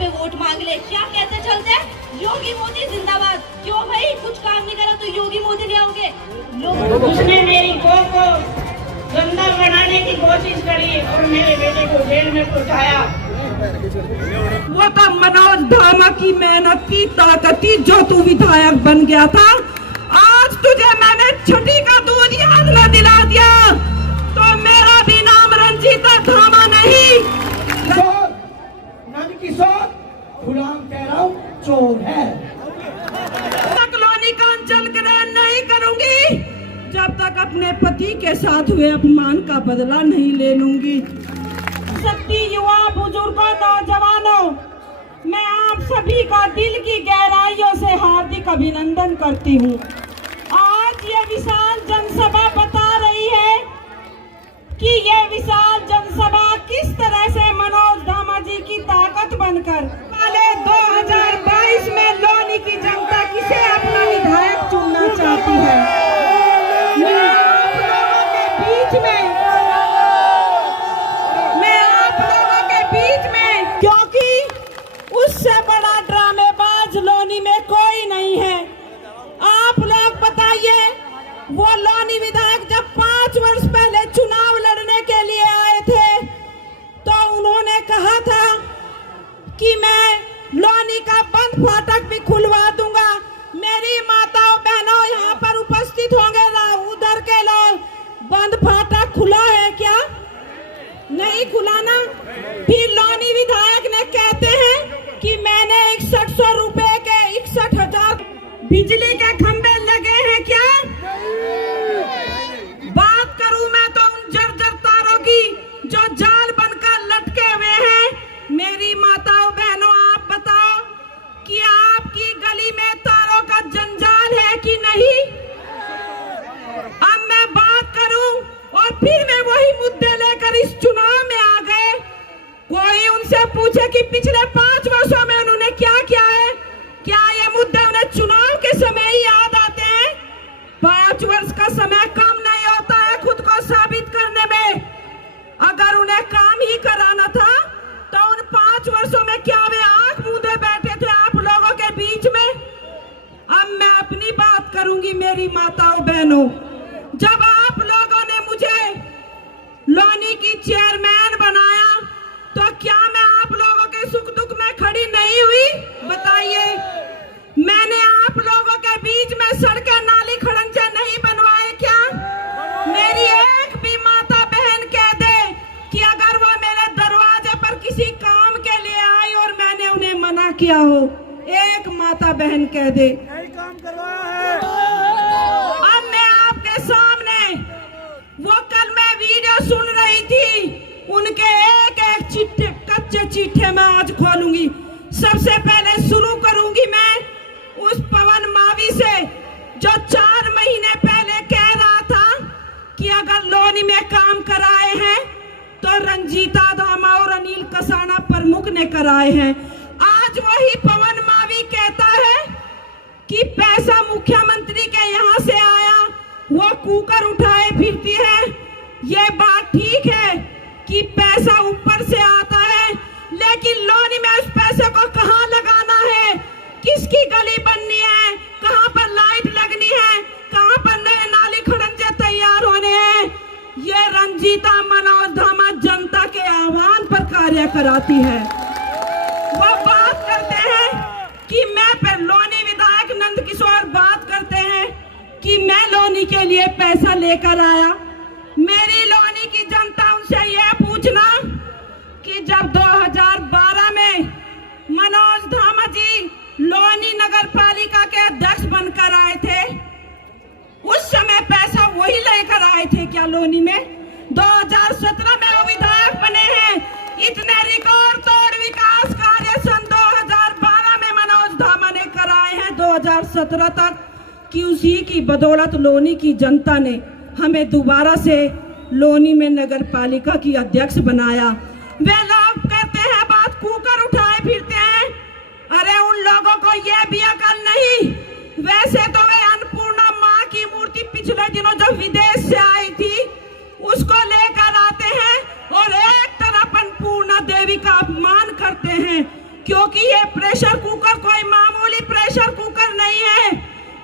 पे वोट मांग ले। क्या कहते चलते योगी मोदी जिंदाबाद। क्यों भाई, कुछ काम नहीं करा तो योगी मोदी ले आओगे? उसने मेरी बहू को गंदा बनाने की कोशिश करी और मेरे बेटे को जेल में पहुंचाया। वो तो मनोज धामा की मेहनत की ताकत थी जो तू विधायक बन गया था। आज तुझे मैंने छठी का दूध याद न दिला दिया तो मेरा भी नाम रंजीता धामा नहीं। नंद किशोर गुलाम कह रहा हूँ, चोर है। कॉलोनी का अंचल ग्रहण नहीं करूंगी जब तक अपने पति के साथ हुए अपमान का बदला नहीं ले लूंगी। शक्ति युवा बुजुर्गों नौजवानों, मैं आप सभी का दिल की गहराइयों से हार्दिक अभिनंदन करती हूँ। आज ये विशाल जनसभा बता रही है कि ये विशाल जनसभा किस तरह से मनोज धामा जी की ताकत बनकर वाले 2022 में लोनी की जनता किसे अपना विधायक चुनना चाहती है। मैं आप लोगों के बीच में क्योंकि उससे बड़ा ड्रामेबाज लोनी में कोई नहीं है। आप लोग बताइए, वो लोनी विधायक जब 5 वर्ष पहले चुनाव लड़ने के लिए आए थे तो उन्होंने कहा था कि मैं लोनी का बंद फाटक भी खुलवा दूंगा। मेरी माताओं बहनों यहाँ पर उपस्थित होंगे ना, उधर के लोग, बंद फाटक खुला है क्या? नहीं खुला ना। फिर लोनी विधायक ने कहते हैं कि मैंने 6100 रुपए के 61,000 बिजली के खंभे लगे हैं क्या? बात करूं मैं तो उन जर्जर तारों की जो जाल बनकर लटके हुए हैं। मेरी माताओं बहनों, आप बताओ कि आपकी गली में तारों का जंजाल है कि नहीं? अब मैं बात करूं और फिर मैं वही मुद्दे लेकर इस चुनाव में आ गए। कोई उनसे पूछे कि पिछले 5 वर्षों में उन्होंने क्या किया है, क्या ये मुद्दे उन्हें चुनाव के समय ही याद आते हैं? 5 वर्ष का समय कम नहीं होता है खुद को साबित करने में। अगर उन्हें काम ही कराना था तो उन 5 वर्षों में क्या वे आंख मूंदे बैठे थे आप लोगों के बीच में? अब मैं अपनी बात करूंगी मेरी माताओं बहनों। जब आप लोगों ने मुझे लोनी की चेयरमैन बनाया तो क्या मैं आप लोगों के सुख दुख में खड़ी नहीं हुई? बताइए। मैंने आप लोगों के बीच में सड़कें नाली खड़ंजे नहीं बनवाए क्या? मेरी एक भी माता बहन कह दे कि अगर वो मेरे दरवाजे पर किसी काम के लिए आई और मैंने उन्हें मना किया हो, एक माता बहन कह दे। काम करवाया है। अब मैं आपके सामने, वो कल मैं वीडियो सुन रही थी, उनके एक एक चिट्ठे, कच्चे चिट्ठे मैं आज खोलूंगी। सबसे पहले शुरू करूंगी मैं उस पवन मावी से जो 4 महीने पहले कह रहा था कि अगर लोनी में काम कराए हैं तो रंजीता धामा और अनिल कसाना प्रमुख ने कराए हैं। आज वही पवन मावी कहता है कि पैसा मुख्यमंत्री के यहाँ से आया, वो कुकर उठाए फिरती है। ये बात ठीक है कि पैसा ऊपर से आता है, लेकिन लोनी में उस पैसे को कहाँ लगाना है, किसकी गली बननी है, कहाँ पर लाइट लगनी है, कहाँ पर नए नाली खड़ंजे तैयार होने हैं, ये रंजीता मनोज धामा जनता के आह्वान पर कार्य कराती है। वो बात करते हैं कि मैं पर लोनी विधायक नंद किशोर बात करते हैं कि मैं लोनी के लिए पैसा लेकर आया। मेरी लोनी की जनता उनसे यह पूछना कि जब 2012 में मनोज धामा जी लोनी नगर पालिका के अध्यक्ष बनकर आए थे, उस समय पैसा वही लेकर आए थे क्या लोनी में? 2017 में वो विधायक बने हैं। इतने रिकॉर्ड तोड़ विकास कार्य सन 2012 में मनोज धामा ने कराए हैं 2017 तक, कि उसी की बदौलत लोनी की जनता ने हमें दोबारा से लोनी में नगर पालिका की अध्यक्ष बनाया। वे लोग कहते हैं बात कुकर उठाए फिरते हैं। अरे उन लोगों को ये भी अकल नहीं। वैसे तो वे अन्नपूर्णा माँ की मूर्ति पिछले दिनों जो विदेश से आई थी उसको लेकर आते हैं और एक तरफ अन्नपूर्णा देवी का अपमान करते हैं क्योंकि ये प्रेशर कुकर कोई मामूली प्रेशर कुकर नहीं है।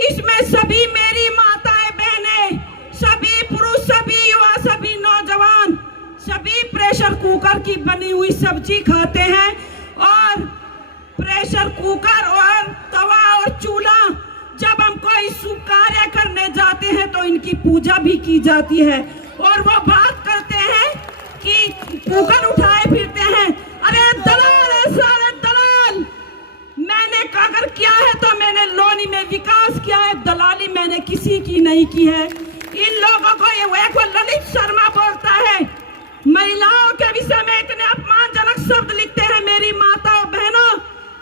इसमें सभी मेरी माताएं बहनें, सभी पुरुष, सभी युवा, सभी नौजवान, सभी प्रेशर कुकर की बनी हुई सब्जी खाते हैं। और प्रेशर कुकर और तवा और चूल्हा, जब हम कोई शुभ कार्य करने जाते हैं तो इनकी पूजा भी की जाती है। और वो बात करते हैं कि कुकर उठाए फिरते हैं। अरे दलाल है सारे दलाल। मैंने अगर किया है तो मैंने लोनी में विकास किया है, दलाली मैंने किसी की नहीं की है। इन लोगों को ये वो ललित शर्मा बोलता है, महिलाओं के विषय में इतने अपमानजनक शब्द लिखते हैं। मेरी माताओं बहनों,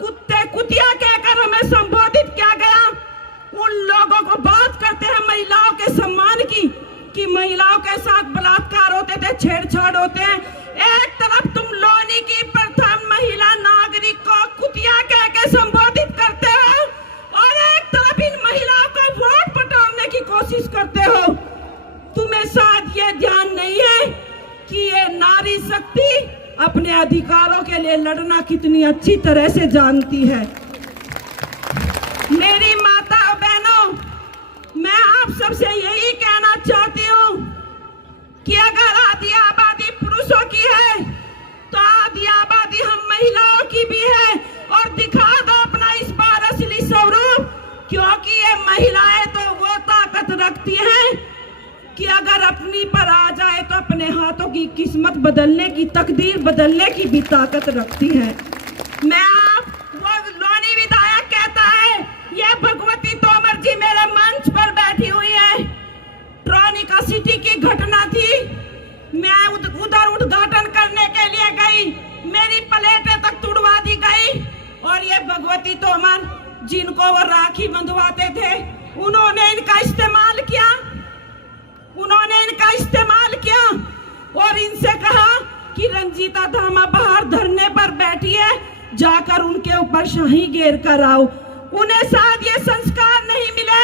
कुत्ते कुतिया कहकर हमें संबोधित किया गया। उन लोगों को बात करते हैं महिलाओं के सम्मान की, कि महिलाओं के साथ बलात्कार होते थे, छेड़छाड़ होते हैं। एक तरफ तुम लोनी की प्रथम महिला नागरिक को कुतिया कह के संबोधित करते हो और एक तरफ इन महिलाओं का वोट बटोरने की कोशिश करते हो। तुम्हें शायद ये ध्यान नहीं है कि ये नारी शक्ति अपने अधिकारों के लिए लड़ना कितनी अच्छी तरह से जानती है। मेरी माता बहनों, मैं आप सबसे यही कहना चाहती हूँ कि अगर आधी आबादी पुरुषों की है तो आधी आबादी हम महिलाओं की भी है। और दिखा दो अपना इस बार असली स्वरूप, क्योंकि ये महिलाएं तो वो ताकत रखती हैं कि अगर अपनी पर आ जाए तो अपने हाथों की किस्मत बदलने की, तकदीर बदलने की भी ताकत रखती है। मैं आप वो लोनी विधायक कहता है, ये भगवती तोमर जी मेरे मंच पर बैठी हुई है। ट्रॉनिका सिटी की घटना थी, मैं उधर उद्घाटन करने के लिए गई, मेरी प्लेटें तक तुड़वा दी गई। और ये भगवती तोमर जिनको वो राखी बंधवाते थे, उन्होंने इनका इस्तेमाल किया, और इनसे कहा कि रंजीता धामा बाहर धरने पर बैठी है, जाकर उनके ऊपर शाही घेर कर आओ। उन्हें शायद ये संस्कार नहीं मिले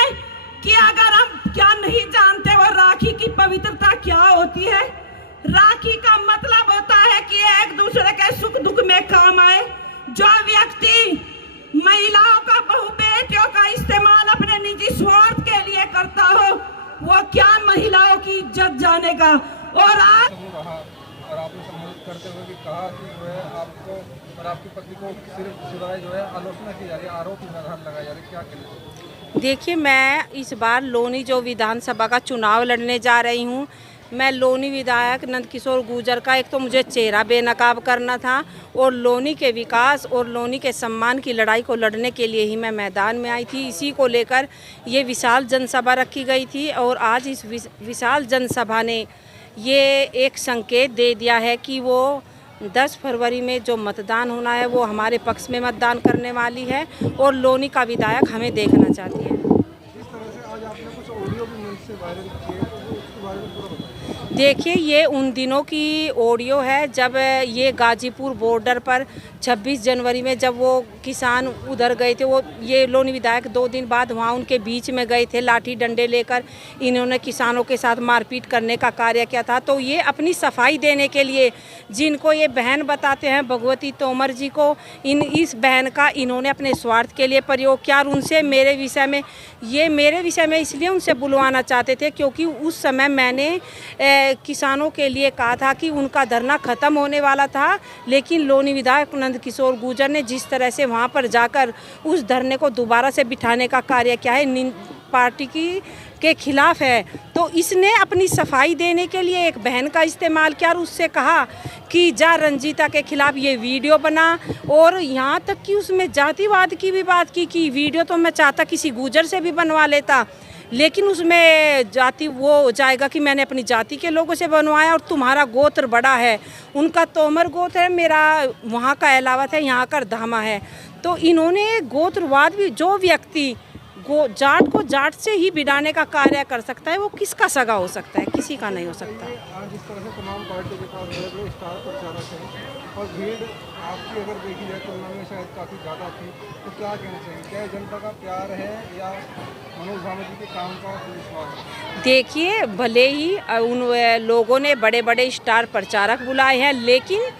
कि अगर हम क्या नहीं जानते वो राखी की पवित्रता क्या होती है। राखी का मतलब होता है कि एक दूसरे के सुख दुख में काम आए। जो व्यक्ति महिलाओं का, बहु बेटियों का इस्तेमाल अपने निजी स्वार्थ के लिए करता हो, वो क्या महिलाओं की इज्जत जानेगा। और आज और आपने संबोधित करते हुए भी कहा कि जो है आपको और आपकी पत्नी को सिर्फ सिवाय जो है आलोचना की जा रही है, आरोप लगाया जा रहा है, क्या कहना? देखिए, मैं इस बार लोनी जो विधानसभा का चुनाव लड़ने जा रही हूँ, मैं लोनी विधायक नंदकिशोर गुर्जर का एक तो मुझे चेहरा बेनकाब करना था, और लोनी के विकास और लोनी के सम्मान की लड़ाई को लड़ने के लिए ही मैं मैदान में आई थी। इसी को लेकर ये विशाल जनसभा रखी गई थी। और आज इस विशाल जनसभा ने ये एक संकेत दे दिया है कि वो 10 फरवरी में जो मतदान होना है वो हमारे पक्ष में मतदान करने वाली है, और लोनी का विधायक हमें देखना चाहती है। इस तरह से आज आपने कुछ ऑडियो भी मंच से वायरल किए, तो उसके बारे में पूरा बताइए। देखिए, ये उन दिनों की ऑडियो है जब ये गाजीपुर बॉर्डर पर 26 जनवरी में जब वो किसान उधर गए थे, वो ये लोनी विधायक 2 दिन बाद वहाँ उनके बीच में गए थे, लाठी डंडे लेकर इन्होंने किसानों के साथ मारपीट करने का कार्य किया था। तो ये अपनी सफाई देने के लिए, जिनको ये बहन बताते हैं भगवती तोमर जी को, इस बहन का इन्होंने अपने स्वार्थ के लिए प्रयोग किया। और उनसे मेरे विषय में इसलिए उनसे बुलवाना चाहते थे क्योंकि उस समय मैंने किसानों के लिए कहा था कि उनका धरना ख़त्म होने वाला था, लेकिन लोनी विधायक नंदकिशोर गुर्जर ने जिस तरह से वहाँ पर जाकर उस धरने को दोबारा से बिठाने का कार्य किया है, पार्टी के खिलाफ है। तो इसने अपनी सफाई देने के लिए एक बहन का इस्तेमाल किया और उससे कहा कि जा रंजीता के खिलाफ ये वीडियो बना, और यहाँ तक कि उसमें जातिवाद की भी बात की कि वीडियो तो मैं चाहता किसी गुर्जर से भी बनवा लेता, लेकिन उसमें जाति वो हो जाएगा कि मैंने अपनी जाति के लोगों से बनवाया और तुम्हारा गोत्र बड़ा है। उनका तोमर गोत्र है, मेरा वहाँ का अलावत है, यहाँ का धामा है। तो इन्होंने गोत्रवाद भी, जो व्यक्ति जाट को जाट से ही बिड़ाने का कार्य कर सकता है, वो किसका सगा हो सकता है? किसी का नहीं हो सकता। आज इस तरह से तमाम पार्टी के पास बड़े स्टार प्रचारक हैं और भीड़ आपकी अगर देखी जाए तुलना में शायद काफ़ी ज़्यादा थी, तो क्या कहना चाहिए? क्या जनता का प्यार है या मनोज धामा जी के काम का विश्वास? देखिए, भले ही उन लोगों ने बड़े बड़े स्टार प्रचारक बुलाए हैं, लेकिन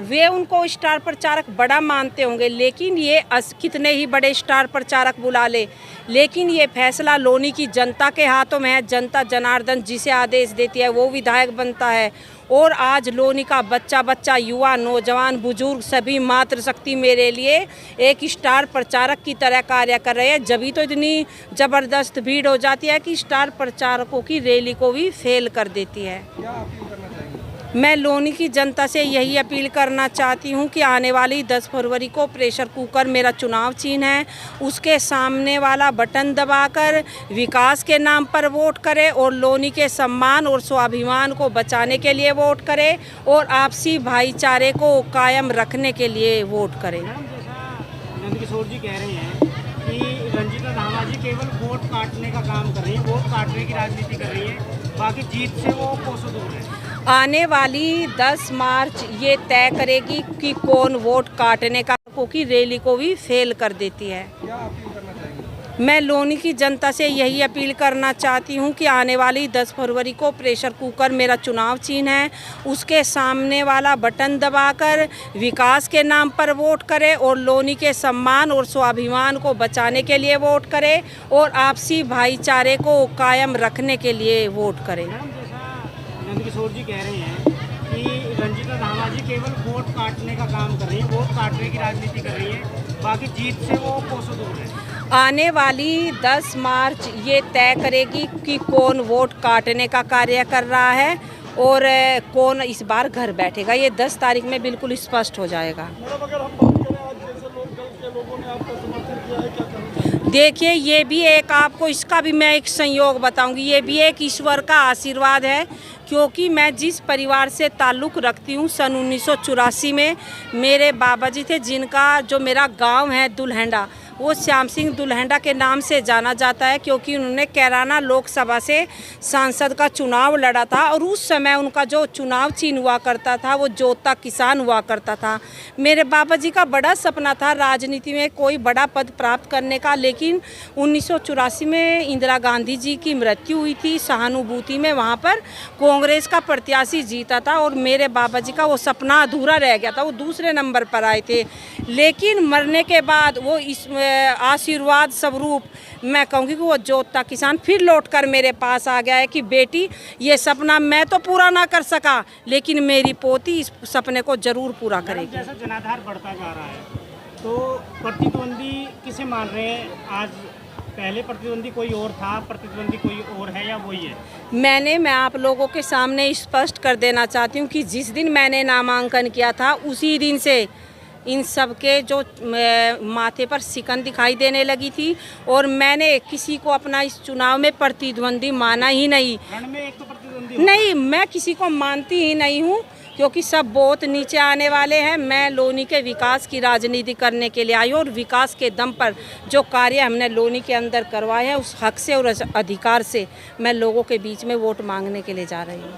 वे उनको स्टार प्रचारक बड़ा मानते होंगे, लेकिन ये कितने ही बड़े स्टार प्रचारक बुला ले, लेकिन ये फैसला लोनी की जनता के हाथों में है। जनता जनार्दन जिसे आदेश देती है वो विधायक बनता है। और आज लोनी का बच्चा बच्चा, युवा, नौजवान, बुजुर्ग सभी मातृशक्ति मेरे लिए एक स्टार प्रचारक की तरह कार्य कर रहे हैं। जभी तो इतनी ज़बरदस्त भीड़ हो जाती है कि स्टार प्रचारकों की रैली को भी फेल कर देती है। क्या अपील करना चाहेंगे? मैं लोनी की जनता से यही अपील करना चाहती हूँ कि आने वाली 10 फरवरी को प्रेशर कुकर मेरा चुनाव चिन्ह है, उसके सामने वाला बटन दबाकर विकास के नाम पर वोट करें और लोनी के सम्मान और स्वाभिमान को बचाने के लिए वोट करें और आपसी भाईचारे को कायम रखने के लिए वोट करें। नंदकिशोर जी कह रहे हैं कि रंजीता धामा जी केवल वोट काटने का काम कर रही है, वोट काटने की राजनीति कर रही है, बाकी जीत से वो कोसों दूर है। आने वाली 10 मार्च ये तय करेगी कि कौन वोट काटने का की रैली को भी फेल कर देती है। क्या अपील करना चाहेंगे? मैं लोनी की जनता से यही अपील करना चाहती हूँ कि आने वाली 10 फरवरी को प्रेशर कुकर मेरा चुनाव चिन्ह है, उसके सामने वाला बटन दबाकर विकास के नाम पर वोट करें और लोनी के सम्मान और स्वाभिमान को बचाने के लिए वोट करें और आपसी भाईचारे को कायम रखने के लिए वोट करें। नंदकिशोर जी कह रहे हैं कि रंजीता धामा जी केवल वोट काटने का काम कर रही है, वोट काटने की राजनीति कर रही है, बाकी जीत से वो कोसों दूर है। आने वाली 10 मार्च ये तय करेगी कि कौन वोट काटने का कार्य कर रहा है और कौन इस बार घर बैठेगा। ये 10 तारीख में बिल्कुल स्पष्ट हो जाएगा। देखिए, ये भी एक आपको इसका भी मैं एक संयोग बताऊंगी, ये भी एक ईश्वर का आशीर्वाद है, क्योंकि मैं जिस परिवार से ताल्लुक़ रखती हूँ सन 1984 में मेरे बाबा जी थे, जिनका जो मेरा गांव है दुल्हंडा, वो श्याम सिंह दुल्हंडा के नाम से जाना जाता है, क्योंकि उन्होंने कैराना लोकसभा से सांसद का चुनाव लड़ा था और उस समय उनका जो चुनाव चिन्ह हुआ करता था वो जोता किसान हुआ करता था। मेरे बाबा जी का बड़ा सपना था राजनीति में कोई बड़ा पद प्राप्त करने का, लेकिन 1984 में इंदिरा गांधी जी की मृत्यु हुई थी सहानुभूति में, वहाँ पर कांग्रेस का प्रत्याशी जीता था और मेरे बाबा जी का वो सपना अधूरा रह गया था, वो दूसरे नंबर पर आए थे। लेकिन मरने के बाद वो इस आशीर्वाद स्वरूप मैं कहूँगी कि वो जोता किसान फिर लौटकर मेरे पास आ गया है कि बेटी, ये सपना मैं तो पूरा ना कर सका, लेकिन मेरी पोती इस सपने को जरूर पूरा करेगी। जैसा जनाधार बढ़ता जा रहा है तो प्रतिद्वंदी किसे मान रहे हैं? आज पहले प्रतिद्वंदी कोई और था, प्रतिद्वंदी कोई और है या वही है? मैं आप लोगों के सामने स्पष्ट कर देना चाहती हूँ कि जिस दिन मैंने नामांकन किया था उसी दिन से इन सब के जो माथे पर सिकन दिखाई देने लगी थी और मैंने किसी को अपना इस चुनाव में प्रतिद्वंदी माना ही नहीं। रण में एक तो प्रतिद्वंदी नहीं, मैं किसी को मानती ही नहीं हूँ, क्योंकि सब बहुत नीचे आने वाले हैं। मैं लोनी के विकास की राजनीति करने के लिए आई हूँ और विकास के दम पर जो कार्य हमने लोनी के अंदर करवाए हैं उस हक से और अधिकार से मैं लोगों के बीच में वोट मांगने के लिए जा रही हूँ।